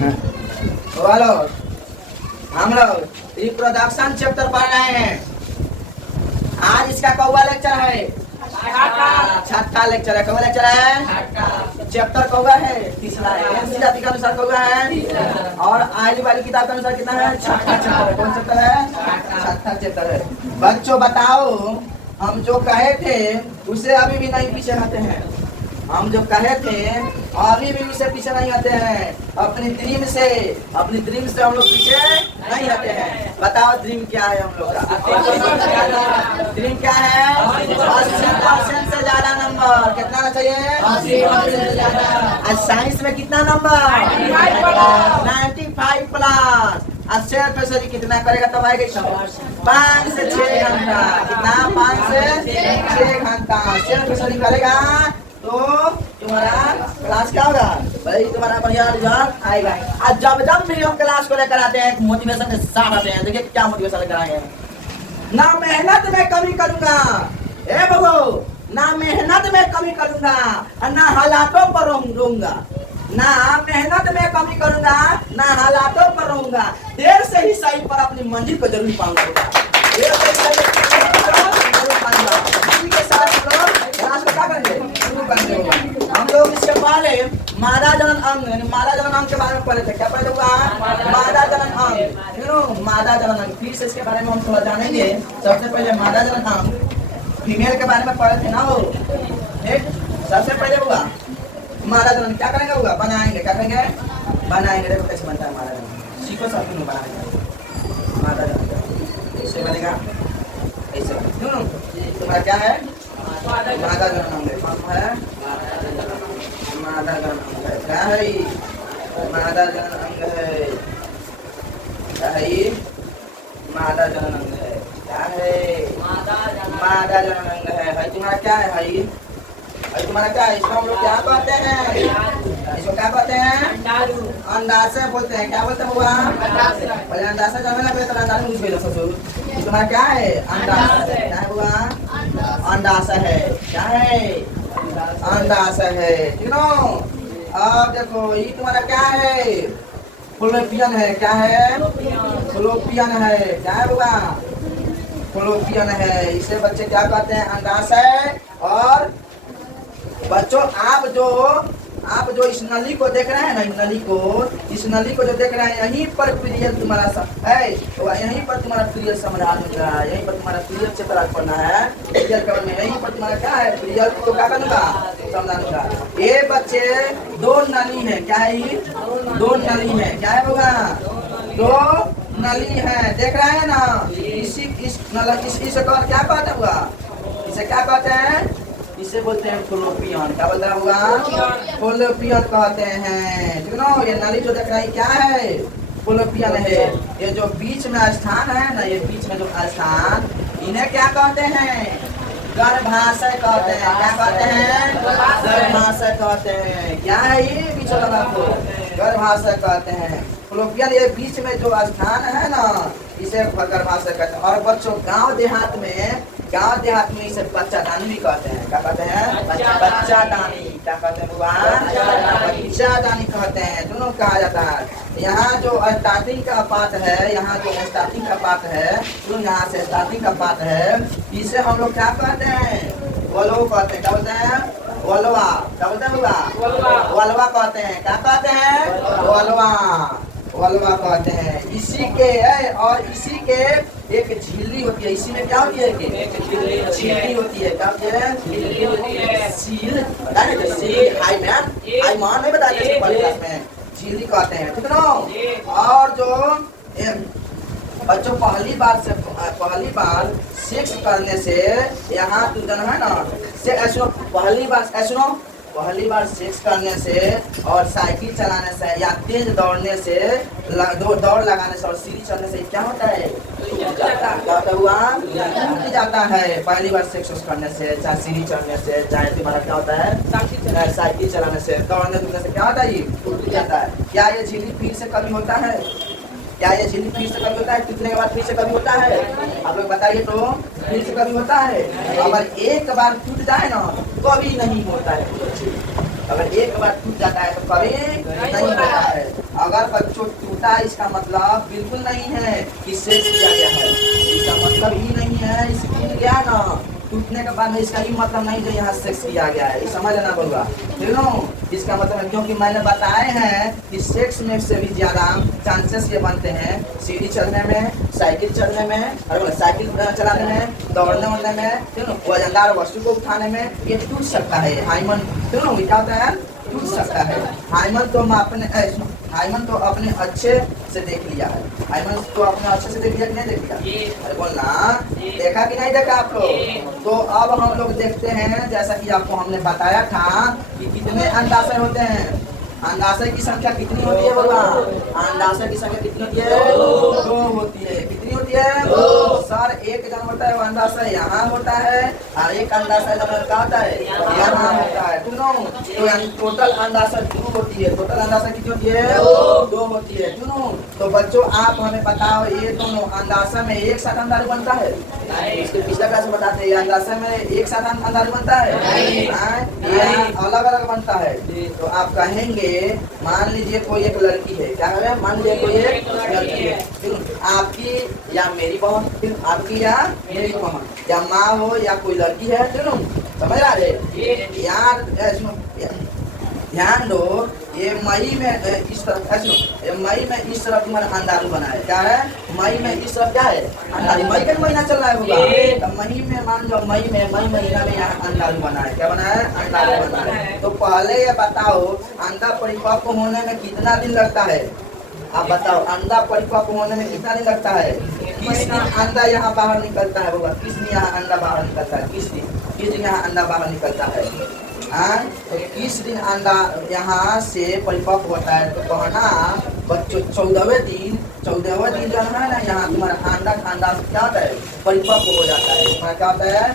बोलो, हम लोग रिप्रोडक्शन चैप्टर पढ़ रहे हैं। आज इसका कौवा लेक्चर है, छठा लेक्चर है। कौवा लेक्चर है, चैप्टर कौवा है, तीसरा है। एनसीईआरटी जाति के अनुसार कौवा है, और आज वाली किताब के अनुसार कितना है? छठा चैप्टर है। कौन चैप्टर है? छठा चैप्टर है। बच्चों बताओ, हम जो कहे थे उसे अभी भी नहीं पीछे हटे हैं। हम जो कहे थे अभी भी उसे पीछे नहीं हटे हैं। अपनी ड्रीम से हम लोग पीछे नहीं हटे हैं। बताओ ड्रीम क्या है हम लोग का? ड्रीम क्या है? 80% से ज्यादा नंबर। कितना आना चाहिए? 80%। साइंस में कितना नंबर? 95 प्लस। अब शेयर पैसे कितना करेगा तब आएगा? 5 से 6 घंटा। कितना? 5 से 6 घंटा शेयर पैसे करेगा तो तुम्हारा क्लास क्या होगा भाई? तुम्हारा बढ़िया रिजल्ट आएगा। आज जब जब भी हम क्लास को लेकर आते हैं मोटिवेशन के साथ आते हैं। देखिए क्या मोटिवेशन लेकर आए हैं। ना मेहनत में कमी करूंगा, ए बबू, ना मेहनत में कमी करूंगा और ना हालातों पर रहूंगा। ना मेहनत में कमी करूंगा, ना हालातों पर रहूंगा। देर से ही सही पर अपनी मंजिल को जरूर पाऊंगा। देर से ही सही जरूर पाऊंगा। इसी के साथ हम लोग क्लास को क्या करेंगे? हम लोग इसके पहले मादा जनन अंग के बारे में पढ़े थे। क्या पढ़े थे? मादा जनन अंग। मादा जनन अंग फिर से इसके बारे में हम थोड़ा जानेंगे। सबसे पहले मादा जनन अंग फीमेल के बारे में पढ़े थे ना वो। सबसे पहले हुआ मादा जनन। क्या करेंगे? होगा बनाएंगे। क्या करेंगे? बनाएंगे। देखो कैसे बनता है मादा जनन। सीखो सब क्यों बनाएंगे मादा जनन। इससे बनेगा ऐसे। तुम्हारा क्या है? मादा जनन अंग है। मादा जनन अंग है। क्या है? मादा जनन अंग है। क्या है? मादा जनन अंग है। क्या है? मादा जनन अंग है। भाई तुम्हारा क्या है? भाई तुम्हारा क्या है? इसको हम लोग क्या कहते हैं? इसको क्या कहते हैं? अंडाशय बोलते हैं। क्या बोलते हैं बुआ? पहले अंडाशय जाने ना, पहले अंडाशय मुझे भेजो ससुर। तुम्हारा क्या है? अंडाशय। क्या है बुआ? अंडाशय है। क्या है? अंडाशय है। ठीक ना? अब देखो ये तुम्हारा क्या है? फ्लोपियन है। क्या है? फ्लोपियन है। क्या है बुआ? फ्लोपियन है। इसे बच्चे क्या कहते हैं? अंडाशय। और बच्चों आप जो इस नली को देख रहे हैं ना, इस नली को जो देख रहे हैं, यहीं पर पीरियड तुम्हारा है। तो यहीं पर तुम्हारा पीरियड समाधान मिल रहा है। यहीं पर तुम्हारा पीरियड से तरह पढ़ना है। पीरियड कवर में यहीं पर तुम्हारा क्या है? पीरियड को क्या करूँगा? समाधान होगा। ये बच्चे दो नली है। क्या है? दो नली है। क्या है होगा? दो नली है। देख रहे हैं ना? इसे क्या कहते हुआ? इसे क्या कहते हैं? इसे बोलते हैं फ्लोपियन। क्या बोलता होगा? फ्लोपियन कहते हैं। ठीक ना? ये नली जो देख रहा है क्या है? फ्लोपियन है। ये जो बीच में स्थान है ना, ये बीच में जो स्थान, इन्हें क्या कहते हैं? गर्भाशय कहते हैं। क्या कहते हैं? गर्भाशय कहते हैं। क्या है ये बीच वाला को? गर्भाशय कहते हैं। फ्लोपियन ये बीच में जो स्थान है ना, इसे गर्भाशय कहते हैं। और बच्चों गांव देहात में इसे बच्चादानी भी कहते हैं। क्या कहते हैं? बच्चादानी। क्या कहते हैं बुआ? बच्चादानी कहते हैं। दोनों कहा जाता है। यहाँ जो स्टार्टिंग का पार्ट है, यहाँ से स्टार्टिंग का पार्ट है, इसे हम लोग क्या कहते हैं? वल्वा कहते हैं। क्या बोलते हैं? वल्वा। क्या बोलते हैं बुआ? वल्वा कहते हैं। क्या कहते हैं? वल्वा कहते हैं। इसी के एक झिल्ली होती है। इसी में क्या होती है? झिल्ली होती है। क्या होती है? सील। हाई मान नहीं बताया में झिल्ली कहते हैं। ठीक ना? और जो बच्चों पहली बार सेक्स करने से यहाँ तू जन है ना, पहली बार सेक्स करने से और साइकिल चलाने से या तेज दौड़ने से, दौड़ लगाने से और सीढ़ी चढ़ने से क्या होता है? टूट जाता है। पहली बार सेक्स करने से, चाहे सीढ़ी चढ़ने से, चाहे तुम्हारा क्या होता है? साइकिल चलाने से, दौड़ने से क्या होता है? ये टूट जाता है। क्या ये झिल्ली फिर से कभी होता है? क्या ये झिल्ली फिर से कभी होता है? टूटने के बाद फिर से कभी होता है? आप लोग बताइए तो। फिर से कभी होता है? अगर एक बार टूट जाए ना, कभी नहीं होता है। अगर एक बार टूट जाता है तो कभी नहीं होता है। अगर बच्चों टूटा इसका मतलब बिल्कुल नहीं है कि सेक्स किया गया है, इसका मतलब ही नहीं है। इस टूट गया ना, टूटने के बाद में इसका ही मतलब नहीं जो यहाँ सेक्स किया गया है, समझ लेना बोलूँगा। इसका मतलब है क्योंकि मैंने बताए हैं कि सेक्स में से भी ज्यादा चांसेस ये बनते हैं सीढ़ी चढ़ने में, साइकिल चढ़ने में, और साइकिल चलाने में, दौड़ने उड़ने में, वजनदार वस्तु को उठाने में ये टूट सकता है। हाइमन क्या होता है, टूट सकता है। हाइमन तो अपने अच्छे से देख लिया है। हाइमन तो अपने अच्छे से देख लिया कि नहीं देख लिया? अरे बोलना, देखा कि नहीं देखा आप लोग? तो अब हम लोग देखते हैं, जैसा कि आपको हमने बताया था कि कितने अंडाशय होते हैं। अंडाशय की संख्या कितनी होती है बोला? अंडाशय की संख्या कितनी होती है? 2 होती है। कितनी होती है? 2। सर एक जन होता है वो अंडाशय यहाँ होता है, और एक अंडाशय क्या होता है? यहाँ होता है। तो यानी टोटल अंडाशय 2 होती है। टोटल अंडाशय कितनी होती है? 2 होती है। तो बच्चों आप हमें बताओ, ये दोनों अंडाशय में एक साथ अंडाणु बनता है? इसके पिछले क्लास में बताते हैं अंडाशय में एक साथ अंडाणु बनता है, ये अलग अलग बनता है। तो आप कहेंगे, मान लीजिए कोई एक लड़की है, क्या है? मान लीजिए कोई एक लड़की है, आपकी या मेरी बहन, फिर आपकी या मेरी बहन, या माँ हो या कोई लड़की है, समझ रहा है? यार ध्यान दो, ये मई में इस तरफ मई में इस तरफ तुम्हारा अंडाणु बना है। क्या है? मई में इस तरफ क्या है? अंडाणु। मई का महीना चल रहा होगा, तो मई में मान लो मई महीना में यहाँ अंडाणु बना है। क्या बना है? अंडाणु बना है। तो पहले ये बताओ, अंडा परिपक्व होने में कितना दिन लगता है? आप बताओ, अंडा परिपक्व होने में कितना दिन लगता है? किस दिन अंडा यहाँ बाहर निकलता है? होगा किस दिन यहाँ अंडा बाहर निकलता है? किस दिन यहाँ अंडा बाहर निकलता है? तो किस दिन अंडा यहाँ से परिपक्व होता है? तो कहना बच्चों 14वें दिन जो है ना, यहाँ तुम्हारा अंडा क्या होता है? परिपक्व हो जाता है। तुम्हारा क्या होता है?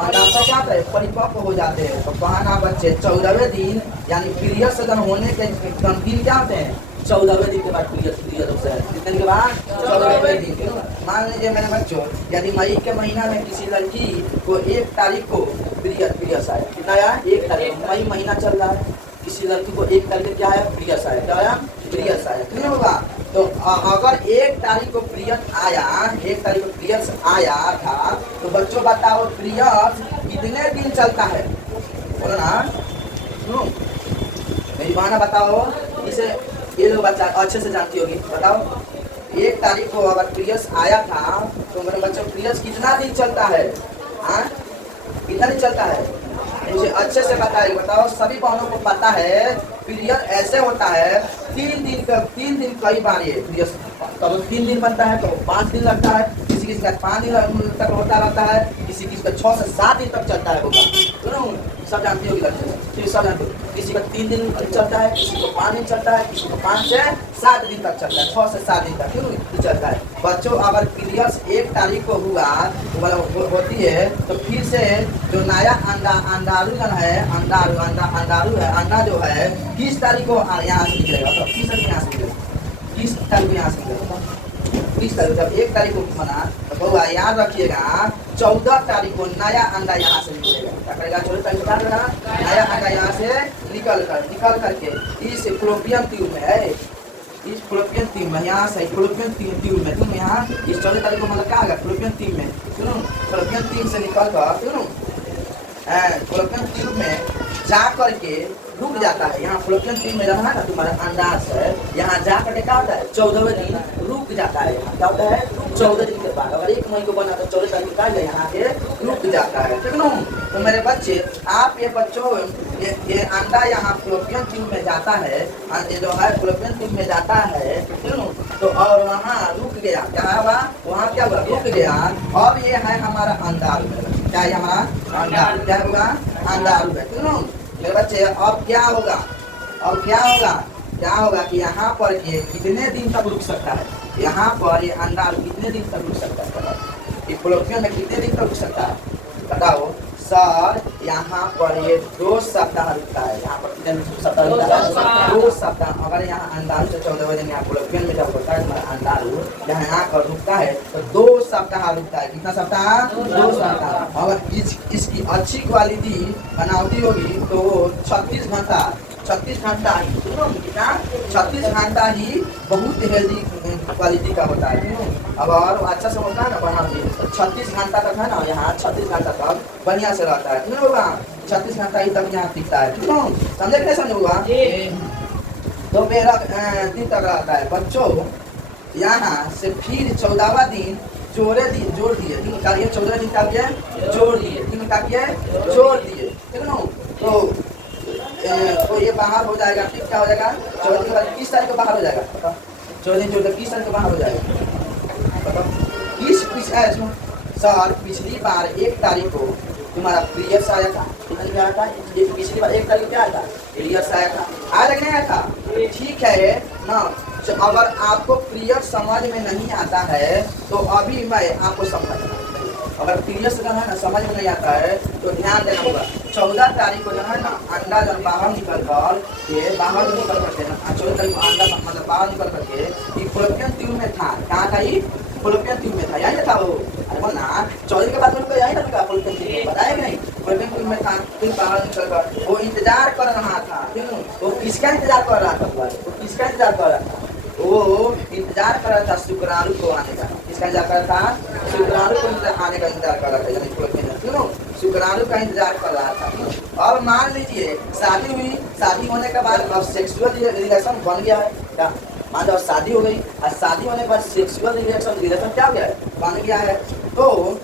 अंडा से क्या होता है? परिपक्व हो जाते हैं। तो कहना बच्चे 14वें दिन यानी पीरियड से होने के दिन क्या होते हैं? 14वें दिन के बाद पीरियड होता है। कितने के बाद? 14वें दिन। मान लीजिए मेरे बच्चों, यदि मई के महीना में किसी लड़की को 1 तारीख को पीरियड आया, कितना आया? 1 तारीख। मई महीना चल रहा है, किसी लड़की को 1 तारीख क्या आया? पीरियड आया। क्या आया? पीरियड आया। क्यों होगा? तो अगर 1 तारीख को पीरियड आया, 1 तारीख को पीरियड आया था, तो बच्चों बताओ पीरियड कितने दिन चलता है? बोलो ना, मेरी बहना बताओ। इसे ये लोग बच्चा अच्छे से जानती होगी, बताओ। 1 तारीख को अगर पीरियड्स आया था, तो मेरे बच्चों पीरियड्स कितना दिन चलता है? कितना दिन चलता है? मुझे अच्छे से बताइए, बताओ। सभी बहनों को पता है पीरियड ऐसे होता है, 3 दिन कई बार ये पीरियड, कब 3 दिन बनता है, तो 5 दिन लगता है, किसी का 5 दिन तक होता रहता है, किसी का 6 से 7 दिन तक चलता है होगा। सब जानती होगी लड़के, सब जानते हो। किसी का 3 दिन चलता है, किसी को 5 दिन चलता है, किसी को 5 से 7 दिन तक चलता है, 6 से 7 दिन तक क्यों चलता है। बच्चों अगर पीरियड्स 1 तारीख को हुआ होती है, तो फिर से जो नया अंडाणु है, अंडाणु है, अंडा जो है किस तारीख को यहाँ से निकलेगा? तो किस तारीख यहाँ से निकलेगा? किस तारीख को यहाँ से निकलेगा? किस तारीख? जब 1 तारीख को बना, तो बहुआ याद रखिएगा 14 तारीख को नया अंडा यहाँ से निकलेगा। क्या करेगा? 14 तारीख को नया अंडा यहाँ से निकल करके इस फ्लोपियन ट्यूब में है, इस फ्लोपियन ट्यूब में, यहाँ से फ्लोपियन ट्यूब में, तुम यहाँ इस 14 तारीख को मतलब क्या होगा? फ्लोपियन ट्यूब में, सुनो, फ्लोपियन ट्यूब से निकल कर, सुनो, फ्लोपियन ट्यूब में जा करके रुक जाता है। यहाँ फ्लोपियन ट्यूब में रहा ना तुम्हारा अंडाश है, यहाँ जा करके क्या होता है? 14वें दिन रुक जाता है। यहाँ क्या होता है? 14 दिन के बाद, अगर 1 मई को बना तो 14 तारीख का यहाँ के रुक जाता है। ठीक है? तो मेरे बच्चे, आप ये बच्चों, ये अंडा यहाँ फ्लोपियन ट्यूब में जाता है, ये जो है फ्लोपियन ट्यूब में जाता है, ठीक है? तो और वहाँ रुक गया, क्या हुआ? वहाँ क्या हुआ? रुक गया। अब ये है हमारा अंडाणु। क्या है हमारा अंडाणु? क्या होगा? अंडाणु है। ठीक है मेरे बच्चे? अब क्या होगा? क्या होगा कि यहाँ पर ये कितने दिन तक रुक सकता है? यहाँ पर ये अंडाणु कितने दिन तक रुक सकता है? बताओ, फ्लोपियन में कितने दिन तक रुक सकता है? बताओ सर। यहाँ पर ये 2 सप्ताह रुकता है। यहाँ पर कितने सप्ताह रुकता है? 2 सप्ताह। अगर यहाँ अंडाणु से 14वें दिन यहाँ फ्लोपियन में जब होता है तुम्हारा अंडाणु, यहाँ पर रुकता है तो 2 सप्ताह रुकता है। कितना सप्ताह? 2 सप्ताह। अगर इसकी अच्छी क्वालिटी बनावटी होगी तो 36 घंटा 36 घंटा ही, कितना 36 घंटा ही बहुत हेल्दी क्वालिटी का होता है। अब और अच्छा से होता है ना बना दी 36 घंटा तक है ना, यहाँ 36 घंटा तक बढ़िया से रहता है। क्यों होगा 36 घंटा ही तक यहाँ टिकता है। क्यों समझे कैसे समझ होगा तो मेरा दिन तक रहता है। बच्चों यहाँ से फिर 14वां दिन जोड़ दिए, तीन का 14 दिन का क्या जोड़ दिए, तीन का क्या जोड़ दिए, ठीक ना। तो ये बाहर हो जाएगा, फिर क्या हो जाएगा 14 के बाद 20 तारीख को बाहर हो जाएगा। बताओ 14 दिन जोड़ 20 तारीख को बाहर हो जाएगा। बताओ 20 सर पिछली बार 1 तारीख को तुम्हारा पीरियड्स आया था, कितना आया था? ये पिछली बार 1 तारीख क्या आया था? पीरियड्स आया था, आया नहीं आया था? ठीक है ना। अगर आपको पीरियड समझ में नहीं आता है तो अभी मैं आपको समझाऊंगा। अगर पीरियड्स का है ना समझ में नहीं आता है तो ध्यान देना होगा। 14 तारीख को जो है ना अंडा जब बाहर निकल कर के बाहर निकल करके ना 14 तारीख को अंडा मतलब बाहर निकल करके फॉलोपियन ट्यूब में था। कहाँ था ये? फॉलोपियन ट्यूब में था, यही था वो। अरे बोल ना 14 के बाद उनको यही था फॉलोपियन ट्यूब, बताया कि नहीं? फॉलोपियन ट्यूब में था, फिर बाहर निकल कर वो इंतजार कर रहा था। वो किसका इंतजार कर रहा था? वो किसका इंतजार कर रहा था? वो इंतजार कर रहा था शुक्राणु को आने का। किसका इंतजार कर रहा था? शुक्राणु को आने का इंतजार कर रहा था, यानी शुक्राणु का इंतजार कर रहा था। और मान लीजिए शादी हुई, शादी होने के बाद अब सेक्सुअल रिलेशन बन गया है क्या? मान लो शादी हो गई और शादी होने के बाद सेक्सुअल रिलेशन क्या हो गया है? बन गया है। तो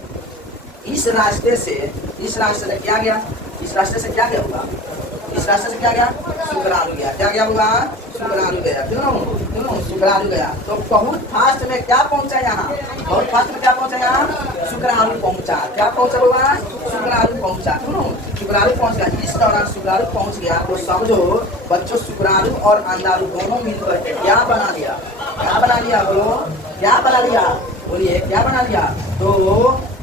इस रास्ते से क्या गया? इस रास्ते से क्या गया होगा? इस रास्ते से क्या गया? शुक्राणु गया। क्या गया होगा? शुक्राणु गया। क्यों शुक्राणु गया तो बहुत फास्ट में क्या पहुंचा यहाँ? बहुत फास्ट में क्या पहुंचा यहाँ? शुक्राणु पहुंचा। क्या पहुंचा होगा? शुक्राणु पहुंचा। क्यों शुक्राणु पहुंच गया? इस दौरान शुक्राणु पहुंच गया तो समझो बच्चों शुक्राणु और अंडाणु दोनों मिलकर के क्या बना लिया? क्या बना लिया? बोलो क्या बना लिया? बोलिए क्या बना लिया? तो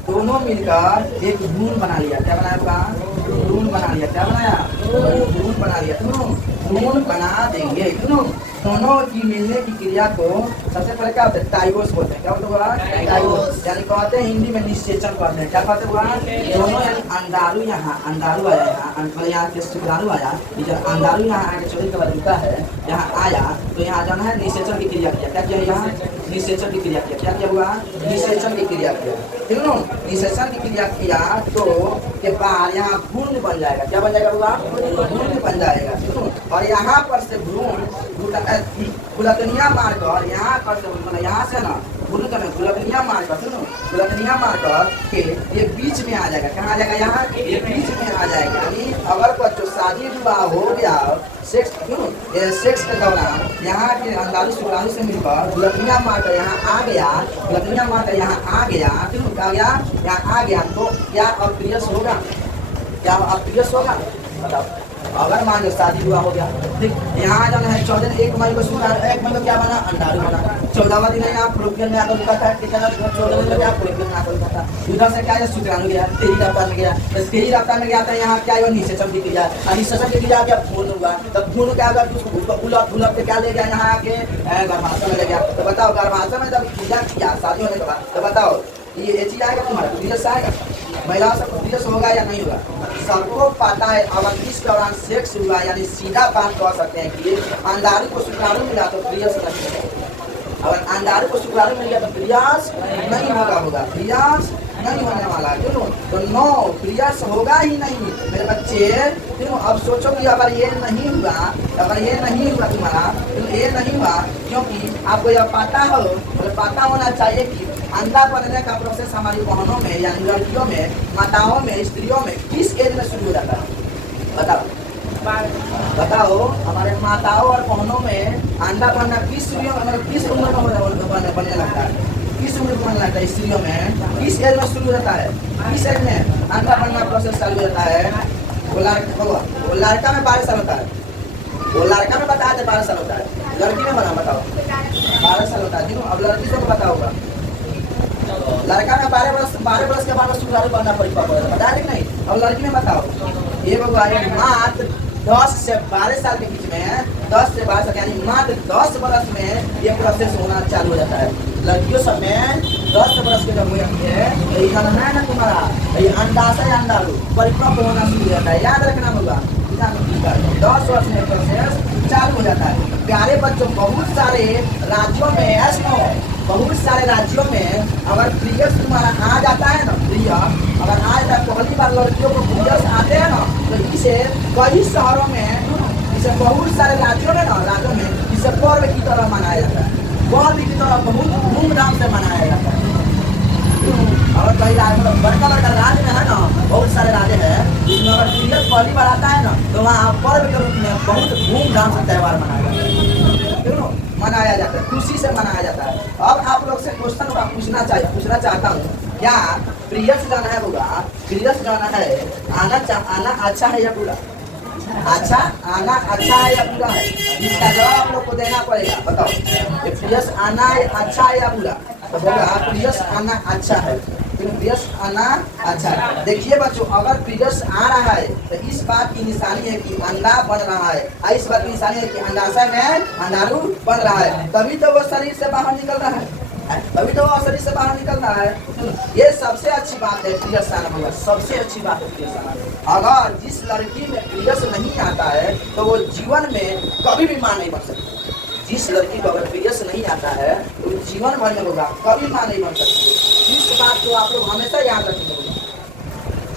दोनों मिलकर एक भ्रूण बना लिया। क्या बनाया? भ्रूण बना लिया। क्या बनाया? भ्रूण बना लिया। भ्रूण बना देंगे। क्यों दोनों की मिलने की क्रिया को सबसे पहले क्या होता है? टाइगोस बोलते हैं। क्या बोलते हैं? टाइगोस यानी कहते हैं हिंदी में निषेचन कहते हैं। क्या कहते हैं? दोनों यानी अंडाणु यहाँ अंडाणु आया, यहाँ के शुक्राणु आया, जब अंडाणु यहाँ आके 14 के बाद रुका है, यहाँ आया तो यहाँ जाना है निषेचन की क्रिया किया। क्या किया? यहाँ निषेचन की क्रिया किया। क्या किया हुआ? निषेचन की क्रिया किया। ठीक है ना। निषेचन की क्रिया किया तो के बाद यहाँ भ्रूण बन जाएगा। क्या बन जाएगा हुआ? भ्रूण बन जाएगा। और यहाँ पर से भ्रूण गुलतनिया मारकर यहाँ पर मतलब यहाँ से ना गुलतनिया मारकर के ये बीच में आ जाएगा। कहाँ आ जाएगा? यहाँ ये बीच में आ जाएगा। यानी अगर बच्चों शादी विवाह हो गया सेक्स के दौरान यहाँ के अंडाणु शुक्राणु से मिलकर गुलतनिया मारकर यहाँ आ गया, गुलतनिया मारकर यहाँ आ गया, क्या गया? यहाँ आ गया तो क्या अब पीरियड्स होगा? क्या अब पीरियड्स होगा? बताओ। अगर मान लो शादी हुआ हो गया, ठीक यहाँ जाना है 14 1 मई को शुक्राणु, 1 मई को क्या बना? अंडाणु बना। 14वां दिन यहाँ फॉलोपियन में आकर रुका था। कितना 14 दिन में क्या फॉलोपियन में आकर रुका था। उधर से क्या है? शुक्राणु गया, तेजी रफ्तार में गया, तेजी रफ्तार में गया था। यहाँ क्या है? निषेचन की क्रिया। निषेचन की क्रिया क्या? भ्रूण हुआ। तब भ्रूण क्या होगा? उलट के क्या ले गया? यहाँ आके गर्भाशय में ले गया। तो बताओ गर्भाशय में जब क्रिया किया शादी होने के बाद तो बताओ ये चीज आएगा तुम्हारा? पीरियड्स आएगा? महिलाओं सबको पीरियड्स होगा या नहीं होगा? सबको पता है। अगर इस दौरान सेक्स हुआ यानी सीधा बात कह सकते हैं कि अंडाणु को शुक्राणु मिला तो पीरियड्स नहीं होगा। अगर अंडाणु को शुक्राणु मिल गया तो पीरियड्स नहीं होगा। पीरियड्स नहीं होने वाला। क्यों? तो नो पीरियड्स होगा ही नहीं मेरे बच्चे। क्यों? अब सोचो कि अगर ये नहीं हुआ तुम्हारा तो ये नहीं हुआ क्योंकि आपको यह पता होना चाहिए कि अंडा बनने का प्रोसेस हमारी बहनों में यानी लड़कियों में, माताओं में, स्त्रियों में किस एज में शुरू हो जाता है? बताओ हमारे माताओं और बहनों में अंडा बनना किस उम्र में बनने लगता है? किस उम्र में बनने लगता है? स्त्रियों में किस एज में शुरू हो जाता है? किस एज में अंडा बनना प्रोसेस चालू हो जाता है? वो लड़का में 12 साल होता है। वो लड़का में बताया था 12 साल होता है। लड़की में बना बताओ 12 साल होता है। अब लड़की से पता होगा लड़का में 12 वर्ष के बाद शुक्राणु बनना परिपक्व होता है। बताया कि नहीं? अब लड़की में बताओ ये बबुआ मात्र 10 से 12 साल के बीच में 10 से 12 साल यानी मात्र 10 वर्ष में ये प्रोसेस होना चालू हो जाता है। लड़कियों सब में 10 वर्ष के जब हो जाती है तो ये है ना तुम्हारा ये अंडाशय अंडाणु परिपक्व होना शुरू हो जाता है। याद रखना होगा। करते हैं। 10 वर्ष में प्रोसेस चालू हो जाता है। प्यारे बच्चों, बहुत सारे राज्यों में ऐसा बहुत सारे राज्यों में अगर पीरियड्स तुम्हारा आ जाता है ना, पीरियड अगर आ जाता है, पहली बार लड़कियों को पीरियड्स आते हैं ना, तो इसे कई शहरों में, इसे बहुत सारे राज्यों में इसे पर्व की तरह मनाया जाता है। पर्व की तरह बहुत धूमधाम से मनाया जाता है। और कई राज्य बड़का राज्य में है ना, बहुत सारे राज्य है जिसमें अगर पीरियड पहली बार आता है ना, तो वहाँ पर्व के रूप में बहुत धूमधाम से त्यौहार मनाया जाता है, खुशी से मनाया जाता है। अब आप लोग से क्वेश्चन पूछना चाहता हूँ, क्या पीरियड्स जाना है बुरा, पीरियड्स जाना है, आना अच्छा है या बुरा? अच्छा, आना अच्छा है या बुरा है? इसका जवाब आप लोग को देना पड़ेगा। बताओ, पीरियड्स आना अच्छा है या बुरा? तो बोला पीरियड्स आना अच्छा है, पीरियड्स आना अच्छा है। देखिए बच्चों, अगर पीरियड्स आ रहा है तो इस बात की निशानी है कि अंडा बन रहा है, इस बात की निशानी है कि अंडाशय में अंडाणु बन रहा है, तभी तो वो शरीर से बाहर निकल रहा है, तभी तो वो शरीर से बाहर निकल रहा है। ये सबसे अच्छी बात है पीरियड्स आना, सबसे अच्छी बात है पीरियड्स आना। अगर जिस लड़की में पीरियड्स नहीं आता है तो वो जीवन में कभी भी मां नहीं बन सकती। जिस लड़की को अगर पीरियड्स नहीं आता है तो जीवन भर में होगा कभी मां नहीं बन सकती। इस बात को आप लोग हमेशा याद रखेंगे।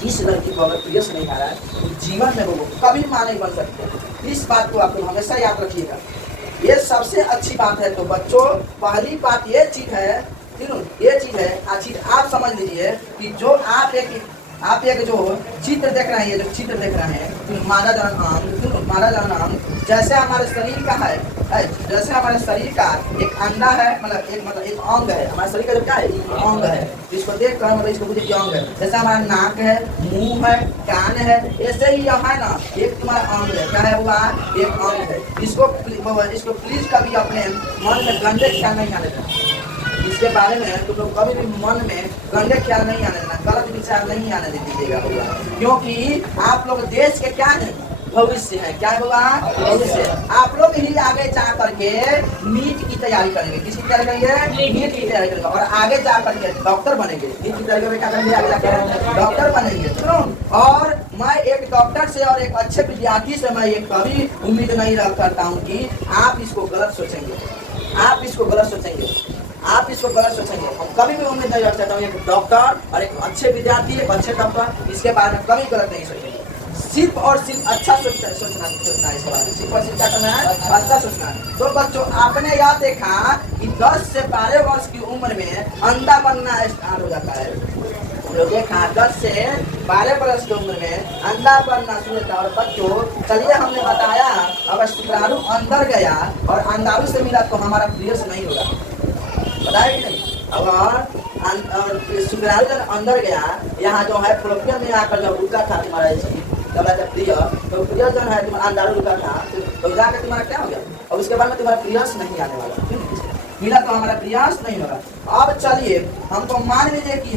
जिस लड़की को अगर पीरियड्स नहीं आ रहा है तो जीवन में वो कभी मां नहीं बन सकते। इस बात को आप लोग हमेशा याद रखिएगा, ये सबसे अच्छी बात है। तो बच्चों, पहली बात ये चीज है, ये चीज है चीज आप समझ लीजिए कि जो आप एक जो चित्र देख रहे हैं, ये जो चित्र देख रहे हैं, मादा जनन अंग जैसे हमारे शरीर का है, जैसे हमारे शरीर का एक अंडा है, मतलब एक अंग है, हमारे शरीर का जो क्या है, अंग है, जिसको देख कर मतलब इसको बुझे अंग है। जैसे हमारा नाक है, मुंह है, कान है, ऐसे ही यह है ना, एक तुम्हारा अंग है, क्या है हुआ, एक अंग है। इसको प्लीज कभी अपने मन में गंदे ख्याल नहीं आने देना। इसके बारे में तुम लोग कभी भी मन में गंदे ख्याल नहीं आने देना, गलत विचार नहीं आने दीजिएगा, क्योंकि आप लोग देश के क्या है, भविष्य है। क्या होगा, भविष्य। आप लोग ही आगे जा करके नीट की तैयारी करेंगे, किसकी तैयारी करेंगे, नीट की तैयारी करेंगे, और आगे जा करके डॉक्टर बनेंगे। नीट की तैयारी करके क्या करेंगे, आगे जाकर डॉक्टर बनेंगे। और मैं एक डॉक्टर से और एक अच्छे विद्यार्थी से मैं ये कभी उम्मीद नहीं करता हूँ कि आप इसको गलत सोचेंगे, आप इसको गलत सोचेंगे, आप इसको गलत सोचेंगे। हम कभी भी उम्मीद नहीं रख सकता हूँ एक डॉक्टर और एक अच्छे विद्यार्थी, एक अच्छे डॉक्टर, इसके बारे में कभी गलत नहीं सोचेंगे। सिर्फ और सिर्फ अच्छा सोचना है इसके बारे में, सिर्फ और सिर्फ क्या करना है, अच्छा सोचना है। तो बच्चों, आपने यह देखा कि 10 से 12 वर्ष की उम्र में अंडा बनना स्टार्ट हो जाता है। लोग देखा 10 से 12 वर्ष की उम्र में अंडा बनना शुरू होता है। और बच्चों, चलिए हमने बताया, अगर शुक्राणु अंदर गया और अंडाणु से मिला तो हमारा पीरियड्स नहीं होगा, बताया कि नहीं। अगर शुक्राणु जब अंदर गया, यहाँ जो है फ्लोपियम में आकर जब रुका था तुम्हारा तो पीरियड जो है तुम्हारा अंडाणु रुका था, तो जाकर तुम्हारा क्या हो गया, और उसके बाद में तुम्हारा पीरियड्स नहीं आने वाला, मिला तो हमारा पीरियड्स नहीं होगा। अब चलिए हमको मान लीजिए कि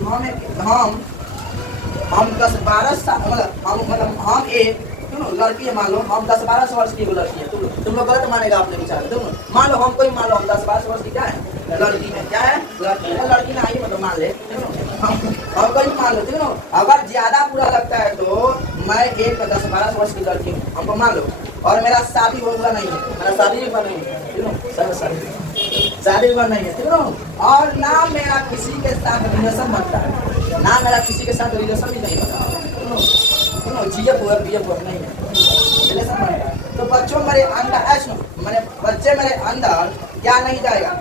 हम 10-12 साल मतलब हम एक लड़की, मान लो हम 10-12 वर्ष की लड़की है, तुम लोग गलत मानेगा अपने विचार में। मान लो हमको ही मान लो हम 10-12 वर्ष की क्या है, लड़की है, क्या है, लड़की ना आई, मतलब मान ले हम कहीं मान लो। अगर ज्यादा बुरा लगता है तो मैं एक 10-12 वर्ष की लड़की हूँ, हमको मान लो, और मेरा शादी हुआ नहीं है, मेरा शादी हुआ नहीं है, शादी हुआ नहीं है, ठीक है, और ना मेरा किसी के साथ रिलेशन बनता है, ना मेरा किसी के साथ रिलेशन भी नहीं बनता, जीएफ हुआ बीएफ हुआ नहीं है, रिलेशन बनता है। तो बच्चों, मेरे अंदर ऐसा मैंने बच्चे मेरे अंदर क्या नहीं जाएगा,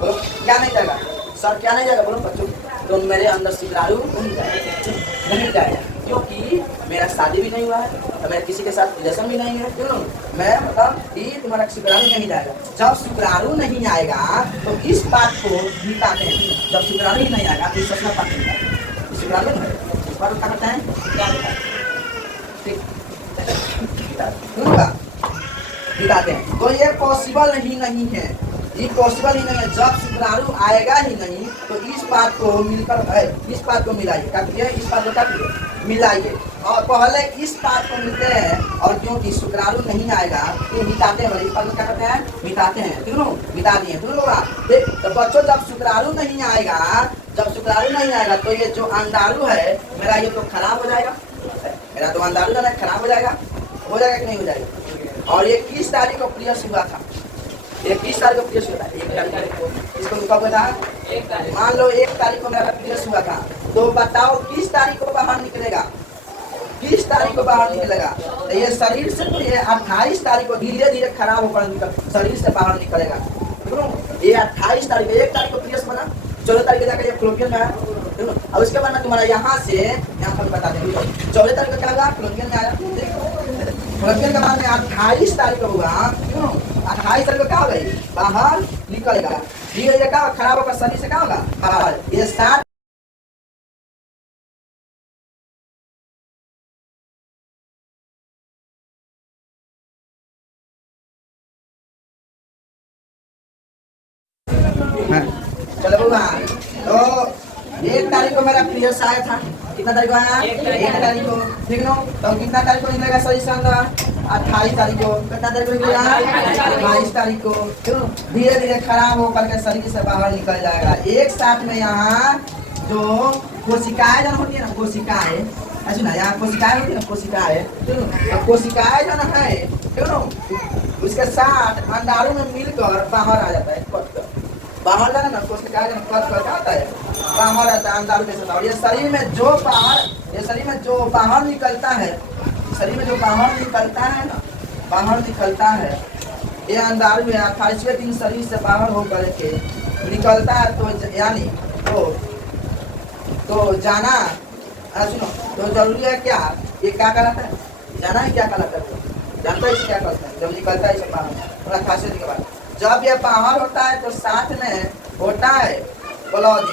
बोलो क्या नहीं जाएगा, सर क्या नहीं जाएगा, बोलो बच्चों। तो मेरे अंदर शुक्राणु नहीं जाएगा, क्योंकि मेरा शादी भी नहीं हुआ है और मेरा किसी के साथ रिलेशन भी नहीं है, क्यों, मैं मतलब कि तुम्हारा शुक्राणु नहीं जाएगा। जब शुक्राणु नहीं आएगा तो इस बात को मिटाते हैं, जब शुक्राणु ही नहीं आएगा तो सोचना पड़ता है, शुक्राणु इस बार क्या करते हैं, ठीक मिटाते हैं। तो ये पॉसिबल ही नहीं है, ये पॉसिबल ही नहीं है। जब शुक्राणु आएगा ही नहीं तो इस बात को मिलकर इस बात को मिलाइए, क्या इस बात को क्या मिलाइए, और पहले इस बात को मिलते हैं, और क्योंकि शुक्राणु नहीं आएगा ये मिटाते हैं, इस बात को क्या करते हैं, मिटाते हैं, ठीक है, मिटा दिए। तो बच्चों, जब शुक्राणु नहीं आएगा, तो ये जो अंडाणु है मेरा, ये तो खराब हो जाएगा, मेरा तो अंडाणु जो है खराब हो जाएगा, हो जाएगा कि नहीं हो जाएगा? और ये किस तारीख को प्रियस हुआ था? ये किस तारीख को प्रियस हुआ था? 1 तारीख को। इसको कब था? मान लो 1 तारीख को मेरा प्रियस हुआ था, तो बताओ किस तारीख को बाहर निकलेगा? किस तारीख को बाहर निकलेगा? तो ये शरीर से तो ये 28 तारीख को धीरे धीरे खराब होकर शरीर से बाहर निकलेगा। ये 28 तारीख को, 1 तारीख को प्रियस बना, 14 तारीख को जाकर ये फ्लोपियन में आया। अब उसके बाद में तुम्हारा यहाँ से यहाँ पर बता देंगे 14 तारीख को क्या होगा? फ्लोपियन में आया। फ्लोपियन के बाद में 28 तारीख को होगा, 28 तारीख को क्या होगा? बाहर निकलेगा धीरे धीरे, क्या खराब होगा शरीर से, क्या होगा? बाहर। ये 60 चलो बाबा, तो 1 तारीख को मेरा पीरियड्स आया था। कितना तारीख को आया? 1 तारीख को। ठीक ना? तो कितना तारीख को निकलेगा शरीर से अंदर? 28 तारीख को। कितना तारीख को निकलेगा? 22 तारीख को। क्यों? धीरे धीरे खराब होकर के शरीर से बाहर निकल जाएगा। एक साथ में यहाँ जो कोशिकाएं जो होती है ना, कोशिकाएं ऐसी ना, यहाँ कोशिकाएं होती है ना, कोशिकाएं, तो कोशिकाएं जो ना है, क्यों, उसके साथ अंडाणु में मिलकर बाहर आ जाता है। बाहर जाना ना, कोशिकाएं कट कर क्या होता है? बाहर आता है अंडाणु के साथ। और ये शरीर में जो बाहर निकलता है, शरीर में जो बाहर निकलता है ना, बाहर निकलता है, ये अंडाणु में 28वें दिन शरीर से बाहर होकर के निकलता है। तो यानी तो जाना, सुनो, तो जरूरी है क्या? ये क्या कहलाता है? जाना है क्या कहलाता है? जानता है इसे क्या कहता है? जब निकलता है इसे बाहर 28वें दिन के बाद, जब ये बाहर होता है तो साथ में होता है ब्लड,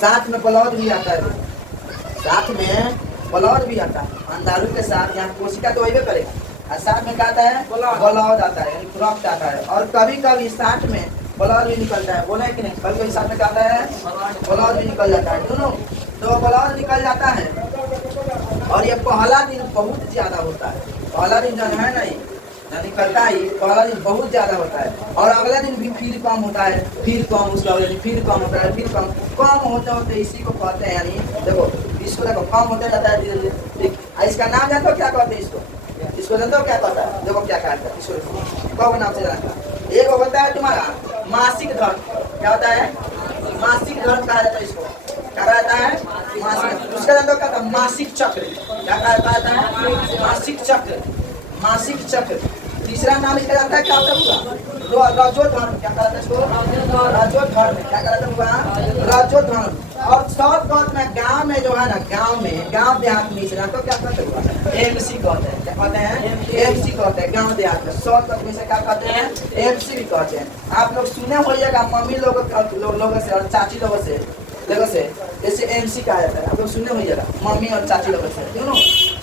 साथ में ब्लड भी आता है, साथ में ब्लड भी आता है अंडाणु के साथ। यहाँ कोशिका तो वही करेगा और साथ में क्या आता है? ब्लड आता है, यानी रक्त आता है। और कभी कभी साथ में ब्लड भी निकलता है, बोले कि नहीं? कभी कभी साथ में क्या आता है? ब्लड भी निकल जाता है, दोनों। तो ब्लड निकल जाता है और ये पहला दिन बहुत ज्यादा होता है। पहला दिन जो है ना, निकलता है, पहला दिन बहुत ज्यादा होता है और अगला दिन भी फिर कम होता है, फिर कम, उसका अगला दिन फिर कम होता है, फिर कम होते होते इसी को कहते हैं, यानी देखो इसको देखो कम होते जाता है धीरे धीरे। इसका नाम जानते हो क्या कहते हैं? इसको जानते हो क्या कहता है? देखो क्या कहता है इसको, कब नाम से जानता है? एक होता है तुम्हारा मासिक धर्म। क्या होता है? मासिक धर्म कहा जाता है इसको। क्या कहता है? मासिक। उसका जानते हो क्या था? मासिक चक्र। क्या कहता है? मासिक चक्र, मासिक चक्र। तीसरा नाम इसका जानता है क्या होता होगा? रजोधर्म। क्या कहता है इसको? रजोधर्म। क्या कहता होगा? रजोधर्म। और शॉर्टकट में गांव में जो है ना, गांव देहात में इसका तो क्या कहते होगा? एमसी कहते हैं। क्या कहते हैं? एमसी कहते हैं गांव देहात में। शॉर्टकट में से क्या कहते हैं? एमसी भी कहते हैं। आप लोग सुने होइएगा मम्मी लोगों से और चाची लोगों से जैसे एमसी कहा जाता है, आप लोग सुने होइएगा मम्मी और चाची लोगों से, क्यों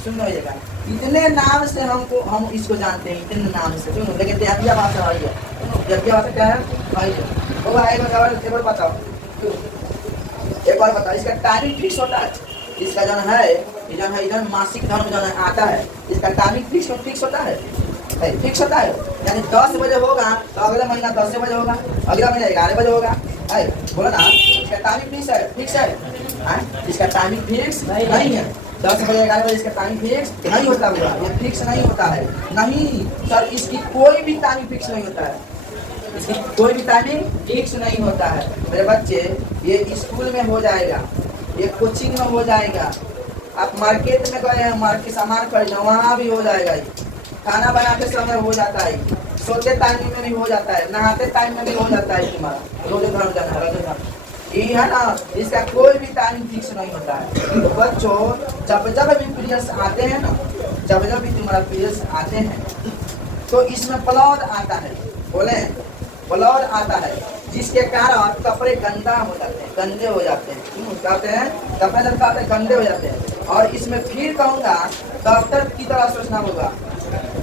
सुनने होइएगा। इतने नाम से हम इसको जानते हैं, इतने नाम से, क्यों? लेकिन देहातिया भाषा है, देहातिया भाषा क्या है? एक बार बताओ, एक बार बताओ, इसका टाइमिंग फिक्स होता है? इसका जो है इधर मासिक धर्म जो आता है, इसका टाइमिंग फिक्स होता है, फिक्स होता है। यानी 10 बजे होगा तो अगला महीना 10 बजे होगा, अगला महीना 11 बजे होगा। बोला ना, इसका टाइमिंग फिक्स है। इसका टाइमिंग फिक्स नहीं है। 10 बजे 11 बजे इसका टाइमिंग फिक्स नहीं होता होगा, ये फिक्स नहीं होता है। नहीं सर, इसकी कोई भी टाइमिंग फिक्स नहीं होता है, इसकी कोई भी टाइमिंग फिक्स नहीं होता है मेरे बच्चे। ये स्कूल में हो जाएगा, ये कोचिंग में हो जाएगा, आप मार्केट में गए हैं, मार्केट सामान खरीदना, वहाँ भी हो जाएगा। ये खाना बनाते समय हो जाता है, सोते टाइम में भी हो जाता है, नहाते टाइम में भी हो जाता है। तुम्हारा रोजे धर्म जाना है, ये है ना, इसका कोई भी टाइम फिक्स नहीं होता है। तो बच्चों, जब भी पीरियड्स आते हैं ना, जब भी तुम्हारा पीरियड्स आते हैं तो इसमें ब्लड आता है, बोले ब्लड आता है, जिसके कारण कपड़े गंदा हो जाते हैं, गंदे हो जाते हैं। क्यों कहते हैं? कपड़े जब कहते हैं गंदे हो जाते हैं। और इसमें फिर कहूँगा, डॉक्टर की तरह सोचना होगा।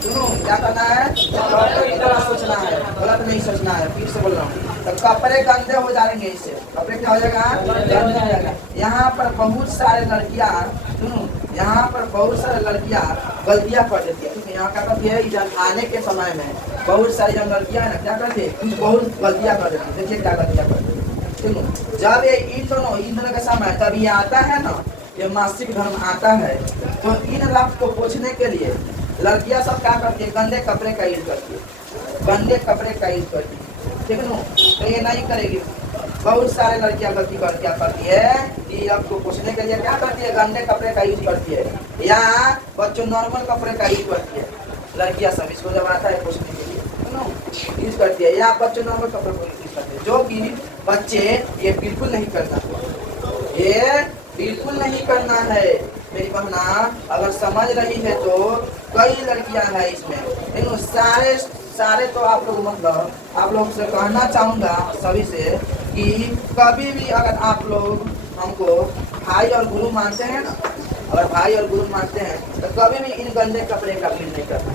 सुनो, क्या करना है? डॉक्टर की तरह सोचना है, गलत नहीं सोचना है। फिर से बोल रहा हूँ, तो कपड़े गंदे हो जाएंगे, इससे कपड़े क्या हो जाएगा? गंदे हो जाएगा। यहाँ पर बहुत सारे लड़कियाँ, सुनो, यहाँ पर बहुत सारे लड़कियाँ गलतियाँ कर देती है। क्योंकि यहाँ क्या करती है, जब आने के समय में बहुत सारी जब लड़कियाँ है ना, क्या करती है? कुछ बहुत गलतियाँ कर देती है। देखिए क्या गलतियाँ करती है। सुनो, जब ये इन दोनों का समय तब ये आता है ना, ये मासिक धर्म आता है, तो इन लाभ को पूछने के लिए लड़कियां सब क्या करती है, गंदे कपड़े का यूज करती है, गंदे कपड़े का यूज करती है, ठीक है ना। तो ये नहीं करेगी। बहुत सारे लड़कियां गलती कर क्या करती है कि आपको पूछने के लिए क्या करती है, गंदे कपड़े का यूज करती है, या बच्चों नॉर्मल कपड़े का यूज करती है। लड़कियां सब इसको जब आता है पूछने के लिए यूज करती है, या बच्चों नॉर्मल कपड़े को यूज करते हैं, जो कि बच्चे ये बिल्कुल नहीं करना, ये बिल्कुल नहीं करना है। मेरी बहना अगर समझ रही है तो कई लड़कियां हैं इसमें, लेकिन सारे सारे तो आप लोग मतलब आप लोग से कहना चाहूँगा सभी से कि कभी भी अगर आप लोग हमको भाई और गुरु मानते हैं ना, अगर भाई और गुरु मानते हैं तो कभी भी इन गंदे कपड़े का यूज नहीं करना,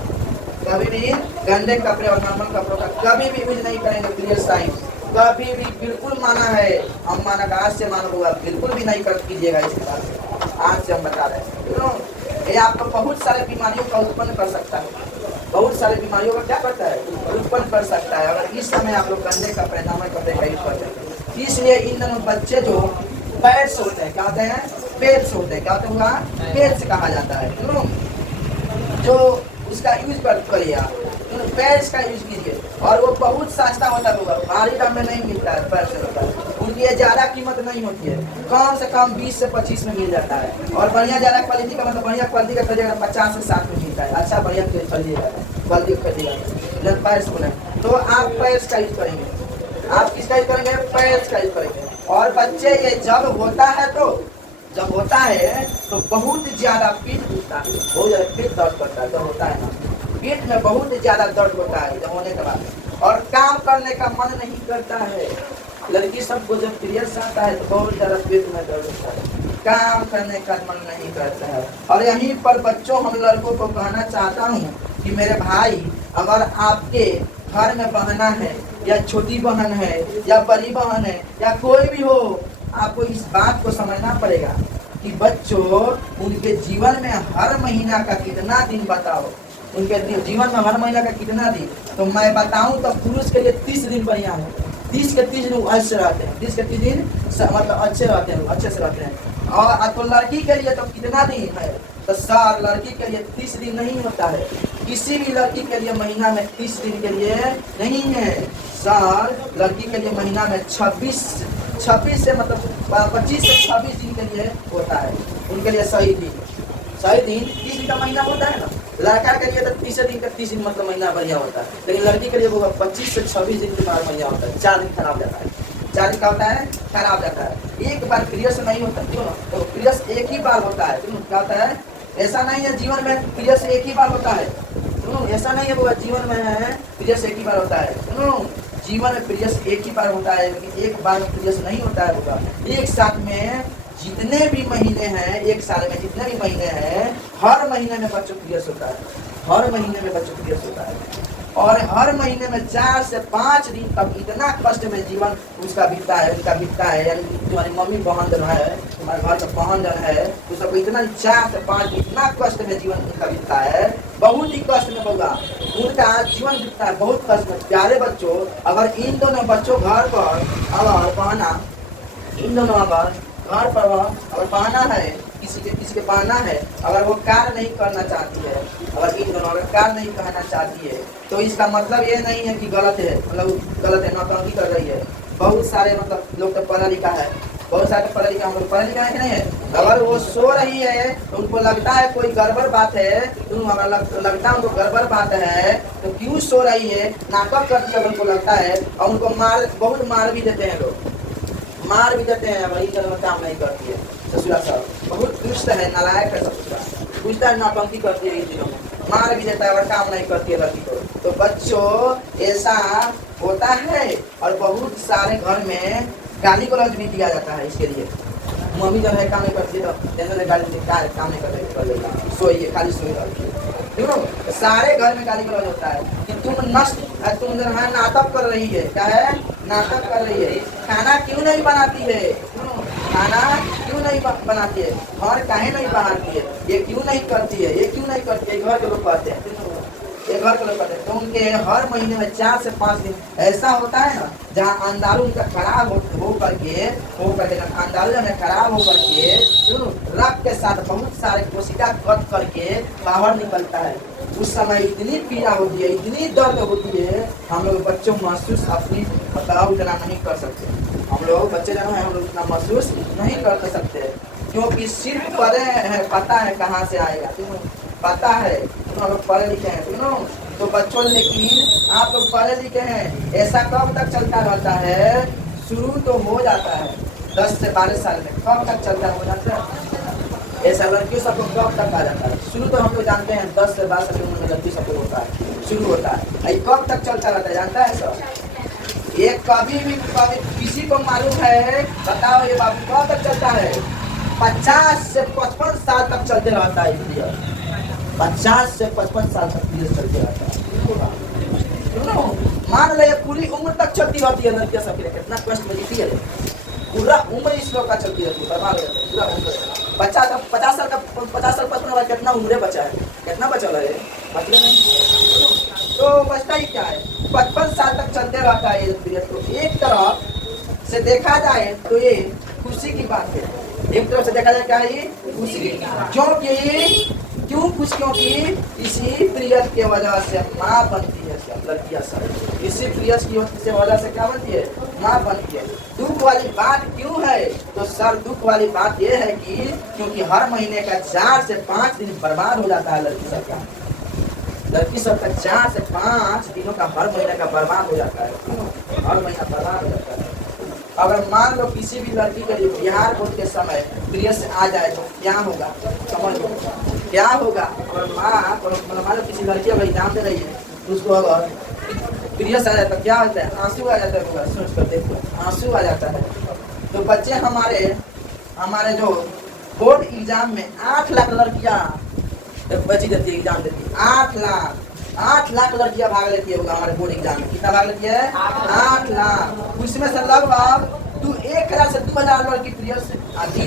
कभी भी गंदे कपड़े और नॉर्मल कपड़ों का कभी भी यूज नहीं करेंगे। क्लियर साइंस कभी भी बिल्कुल माना है, हम माना का आज से मानो होगा, बिल्कुल भी नहीं कर कीजिएगा इसके साथ, आज से हम बता रहे हैं। ये आपको बहुत सारे बीमारियों का उत्पन्न कर सकता है, बहुत सारे बीमारियों का क्या करता है, उत्पन्न कर सकता है अगर इस समय आप लोग गंदे कपड़े नॉर्मल कपड़े का यूज करते हैं। इसलिए इन दोनों बच्चे जो पैड्स होते हैं, क्या होते हैं, पेड्स होते हैं, क्या होते हैं, पेड्स कहा जाता है, जो उसका यूज करिए आप, पैड्स का यूज कीजिए, और वो बहुत सस्ता होता होगा, भारी दाम में नहीं मिलता है, पैड्स होता है, उनकी ज़्यादा कीमत नहीं होती है, कम से कम 20 से 25 में मिल जाता है, और बढ़िया ज़्यादा क्वालिटी का मतलब बढ़िया क्वालिटी का खरीदेगा 50 से 60 में मिलता है, अच्छा बढ़िया खरीदिएगा, क्वालिटी खरीदिएगा पैड्स बोले। तो आप पैड्स का यूज करेंगे, आप किसका यूज करेंगे, पैड्स का यूज करेंगे। और बच्चे ये जब होता है तो बहुत ज्यादा पीठ दुखता है, बहुत ज्यादा पीठ दर्द करता है, जब होता है ना पेट में बहुत ज्यादा दर्द होता है जब होने के बाद, और काम करने का मन नहीं करता है। लड़की सबको जब पीरियड्स आता है तो बहुत ज्यादा पेट में दर्द होता है, काम करने का मन नहीं करता है। और यहीं पर बच्चों हम लड़कों को कहना चाहता हूँ कि मेरे भाई, अगर आपके घर में बहना है या छोटी बहन है या बड़ी बहन है या कोई भी हो, आपको इस बात को समझना पड़ेगा कि बच्चों उनके जीवन में हर महीना का कितना दिन बताओ, उनके जीवन में हर महीना का कितना दिन, तो मैं बताऊं तो पुरुष के लिए 30 दिन बढ़िया है, 30 के 30 दिन अच्छे रहते हैं, 30 के 30 दिन मतलब अच्छे रहते हैं, अच्छे से रहते हैं। और तो लड़की के लिए तो कितना दिन है, तो सर लड़की के लिए 30 दिन नहीं होता है, किसी भी लड़की के लिए महीना में 30 दिन के लिए नहीं है सर, लड़की के लिए महीना में 26 से मतलब 25 से 26 दिन के लिए होता है, उनके लिए सही दिन 30 दिन का महीना होता है ना। लड़का के लिए तो 30 दिन का 30 दिन मतलब महीना बढ़िया होता है, लेकिन लड़की के लिए वो 25 से 26 दिन के बाद बढ़िया होता है, 4 दिन खराब जाता है, 4 दिन का होता है खराब जाता है। एक बार पीरियड्स नहीं होता क्यों, तो पीरियड्स एक ही बार होता है, क्यों क्या होता है, ऐसा नहीं है जीवन में पीरियड्स एक ही बार होता है, ऐसा नहीं है वो जीवन में है पीरियड्स एक ही बार होता है, जीवन में पीरियड्स एक ही बार होता है, लेकिन एक बार में पीरियड्स नहीं होता है होगा। एक साथ में जितने भी महीने हैं, एक साल में जितने भी महीने हैं, हर महीने में बच्चों पीरियड्स होता है, हर महीने में बच्चों पीरियड्स होता है, और हर महीने में 4 से 5 दिन तक इतना कष्ट में जीवन उसका बीतता है, उनका बीतता है। यानी तुम्हारी मम्मी बहन जन है, तुम्हारे घर का बहन जन है, तो सबको इतना 4 से 5 दिन इतना कष्ट में जीवन उनका बीतता है, बहुत ही कष्ट में होगा उनका जीवन बीतता है, बहुत कष्ट में। प्यारे बच्चों, अगर इन दोनों बच्चों घर पर अगर बहना, इन दोनों अगर घर पर अगर बहना है, किसी के बहना है, अगर वो कार्य नहीं करना चाहती है, अगर इन दोनों अगर कार्य नहीं करना चाहती है, तो इसका मतलब ये नहीं है कि गलत है, मतलब गलत है, नौटंकी कर रही है। बहुत सारे मतलब लोग तो पढ़ा लिखा है, बहुत सारे पढ़ा लिखा, हम लोग पढ़ा लिखा है कि नहीं है, अगर वो सो रही है तो उनको लगता है कोई गड़बड़ बात है, तो अगर लगता है उनको गड़बड़ बात है तो क्यों सो रही है, नाटक करती है उनको लगता है, और उनको बहुत मार भी देते हैं, लोग मार भी देते हैं, वही जन्म काम नहीं करती है। ससुरा साहब बहुत दुष्ट है, नालायक है, ससुरा पूछता है, नाटंकी करती है, इन दिनों में मार भी देता है अगर काम नहीं करती है लड़की को। तो बच्चों ऐसा होता है, और बहुत सारे घर में गाली गलौज भी दिया जाता है इसके लिए। मम्मी जब है काम नहीं करती तो जैसे गाली काम नहीं करते कर लेगा, सोइए खाली सोई रहती है, देखो सारे घर में गाली गलौज होता है कि तुम जो है नाटक कर रही है, क्या है, नाटक कर रही है, खाना क्यों नहीं बनाती है, खाना क्यों नहीं बनाती है, घर काहे नहीं बनाती है, ये क्यों नहीं करती है, ये क्यों नहीं करती है, घर के लोग कहते हैं, ये घर के लोग कहते हैं। तो उनके हर महीने में 4 से 5 दिन ऐसा होता है ना, जहाँ अंधारू उनका खराब हो करके अंधारू जो है खराब हो करके रक्त के साथ बहुत सारे कोशिका कट करके बाहर निकलता है, उस समय इतनी पीड़ा होती है, इतनी दर्द होती है, हम लोग बच्चों महसूस अपनी बताओ इतना नहीं कर सकते। हम लोग बच्चे जो है हम लोग इतना महसूस नहीं कर सकते, क्योंकि सिर्फ पढ़े हैं, पता है कहाँ से आएगा, पता है हम लोग पढ़े लिखे हैं, तो बच्चों, लेकिन आप लोग पढ़े लिखे हैं, ऐसा कब तक चलता रहता है? शुरू तो हो जाता है 10 से 12 साल में, कब तक चलता हो जाता है? ऐसा लड़कियों सबको कब तक आ जाता है? शुरू तो हम लोग जानते हैं 10 से 12 साल की उम्र में लड़की सबको होता है, शुरू होता है। कब तक चलता रहता है जानता है सब? ये कभी किसी को मालूम है? बताओ ये बाबू, कब तक चलता है? 50 से 55 साल तक चलते रहता है पीरियड। 50 से 55 साल तक पीरियड चलते रहता है। मान लो पूरी उम्र तक चलती रहती है लड़कियां सबके लिए, कितना कष्ट में जीती है, पूरा उम्र इस लोग का चलती रहती है, बर्बाद हो जाता है पूरा उम्र। 50 साल का 50 साल 55 वाला कितना उम्र बचा है? कितना बचा है? मतलब नहीं, तो बचता ही क्या है? 55 साल तक चलते रहता है ये पीरियड। तो एक तरफ से देखा जाए तो ये खुशी की बात है, एक तरफ से देखा जाए क्या है ये खुशी की, क्यों खुश? क्योंकि इसी पीरियड के वजह से माँ बनती है सब लड़कियां सब, इसी पीरियड की वजह से क्या बनती है? माँ बनती है। दुख वाली बात क्यों है? तो सर दुख वाली बात ये है कि क्योंकि हर महीने का 4 से 5 दिन बर्बाद हो जाता है लड़की सबका, लड़की सबका 4 से 5 दिनों का हर महीने का बर्बाद हो जाता है, हर महीना बर्बाद हो जाता है। अगर मान लो किसी भी लड़की के लिए बिहार बोर्ड के समय पीरियड से आ जाए तो क्या होगा? समझ लो क्या होगा? अगर मान लो किसी लड़की अगर एग्जाम दे रही है, उसको अगर पीरियड आ जाए तो क्या होता है? आंसू आ जाता है, सोच कर देखो, आंसू आ जाता है। तो बच्चे हमारे जो बोर्ड एग्जाम में 8 लाख लड़कियां बची देती है, एग्जाम देती है, 8 लाख लड़कियां भाग लेती है हमारे बोर्ड एग्जाम में। कितना भाग लेती है? 8 लाख। उसमें से लगभग 1000 से 2000 लड़की पीरियड से आती है,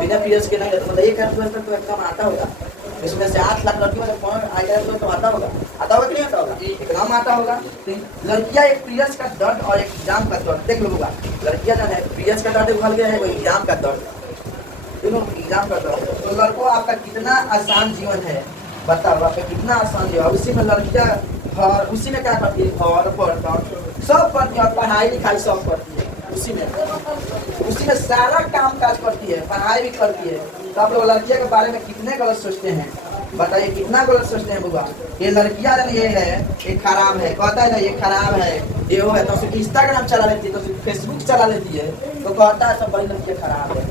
बिना पीरियड के नहीं रहती, मतलब 1000 तक तो एकदम आता होगा। इसमें से 8 लाख लड़की मतलब कौन आ जाए तो आता होगा कि नहीं आता होगा? एकदम आता होगा। लड़कियां एक पीरियड का दर्द और एक एग्जाम का दर्द देख लो होगा। लड़कियां जो है पीरियड का दर्द उभल गया है, वो एग्जाम का दर्द, एग्जाम का दर्द। तो लड़कों आपका कितना आसान जीवन है, बताओ आपका कितना आसान जीवन। उसी में लड़कियां घर, उसी में क्या करती है? घर पर सब करती है, पढ़ाई लिखाई सब करती है, उसी में सारा काम काज करती है, पढ़ाई भी करती है। तो आप लोग लड़कियों के बारे में कितने गलत सोचते हैं? बताइए कितना गलत सोचते हैं बुआ? ये लड़कियां ये है, ये खराब है, कहता है ना ये खराब है, ये वो है, तो सिर्फ इंस्टाग्राम चला लेती है, तो सिर्फ फेसबुक चला लेती है, तो कहता है सब बड़ी लड़कियां खराब है।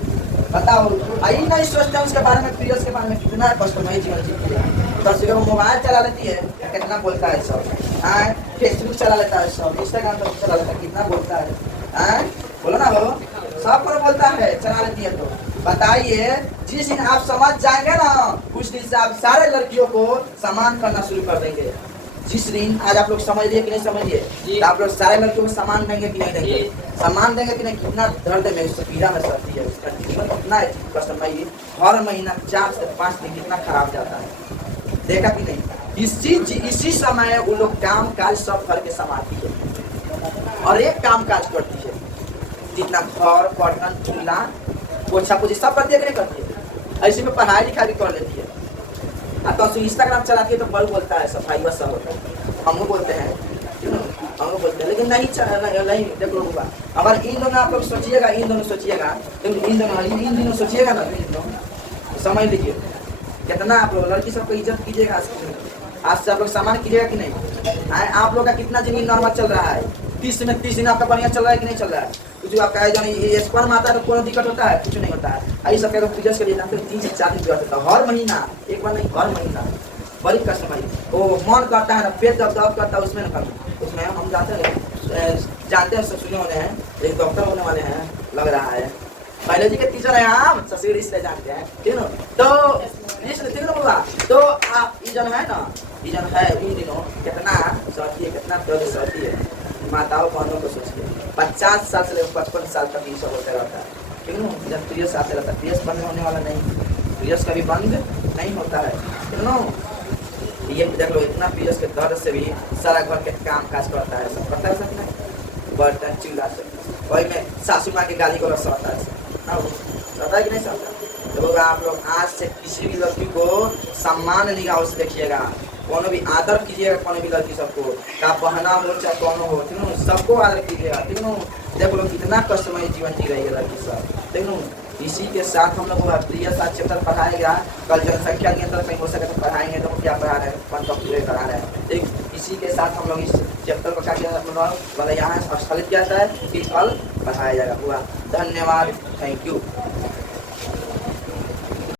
बताओ, आई नहीं सोचते उसके बारे में, पीरियड्स के बारे में कितना कष्टमय जीवन जीती है। तो सिर्फ मोबाइल चला लेती है, कितना बोलता है सब, फेसबुक चला लेता है सब, इंस्टाग्राम चला लेता है, कितना बोलता है, बोलो ना हो, सब पर बोलता है, चला लेती है। तो बताइए, जिस दिन आप समझ जाएंगे ना, उस दिन से आप सारे लड़कियों को सम्मान करना शुरू कर देंगे। जिस दिन आज आप लोग समझ लिए कि नहीं समझिए, तो आप लोग सारे लड़कियों को सम्मान देंगे कि नहीं देंगे? सम्मान देंगे कि नहीं? कितना दर्द में उससे पीड़ा में सहती है, उसका जीवन कितना कष्टमय, हर महीना 4 से 5 दिन कितना खराब जाता है, देखा कि नहीं? इसी समय वो लोग काम काज सब करके संभालती है और एक काम काज करती है, जितना घर बर्तन चूल्हा पोछा पोछी सब करती है कि नहीं करती है? ऐसे में पढ़ाई लिखाई भी कर लेती है। तो इंस्टाग्राम चलाती है तो बल बोलता है, सफाई बस सब होता है, हम लोग बोलते हैं, हम लोग बोलते हैं, लेकिन नहीं देखो होगा। अगर इन दोनों आप लोग सोचिएगा, इन दोनों सोचिएगा सोचिएगा ना, इन दोनों समझ लीजिए कितना आप लोग लड़की सबको इज्जत कीजिएगा, आज से आप लोग सम्मान कीजिएगा कि नहीं? आप लोग का कितना जिंदगी नॉर्मल चल रहा है? 30 में 30 दिन आपका बढ़िया चल रहा है कि नहीं चल रहा है? जो आपका है जो स्पर्म आता है तो कोई दिक्कत होता है? कुछ नहीं होता है। यही सब पीरियड्स के लिए 3 से 4 दिन पीरियड होता है, हर महीना, एक बार नहीं, हर महीना, बड़ी कष्टमय। वो मन करता है ना, पेट दर्द करता है, उसमें हम जानते हैं, सब सुने होने हैं, एक डॉक्टर होने वाले हैं लग रहा है, बायोलॉजी के टीचर है हम, ससुर इसलिए जानते हैं, ठीक है। तो ठीक है बोला, तो आप ये जन है ना, ये जन है इन दिनों कितना सहती है, कितना दर्द सहती है, माताओं बहनों को सोचिए। 50 साल से लेकर 55 साल तक ये सब होता रहता है, ठीक है ना। जब पीरियड्स आते रहता है, पीरियड्स बंद होने वाला नहीं, पीरियड्स कभी बंद नहीं होता है, ठीक है ना। ये देख लो, इतना पीरियड्स के दर्द से भी सारा घर के काम काज करता है, सब करता है, सब नहीं, बर्तन चूल्हा से, वही में सासू माँ की गाली को सहता है, सहता है कि नहीं सहता? तो आप लोग आज से किसी भी लड़की को सम्मान निगाहों से देखिएगा, कोनो भी आदर कीजिएगा, कोनो भी लड़की सबको, का बहना हो चाहे कोनो हो, ठीक है, सबको आदर कीजिएगा, ठीक है। देख लो कितना कष्टमय जीवन जी रही है लड़की सब, ठीक है। इसी के साथ हम लोग प्रिय साथ चैप्टर पढ़ाएगा, कल जनसंख्या नियंत्रण कहीं हो सके तो पढ़ाएंगे, तो क्या पढ़ा रहे हैं, पढ़ा रहे हैं, ठीक। इसी के साथ हम लोग इस चैप्टर को क्या किया मतलब यहाँ स्थगित किया जाता है कि कल पढ़ाया जाएगा। पूरा धन्यवाद, थैंक यू।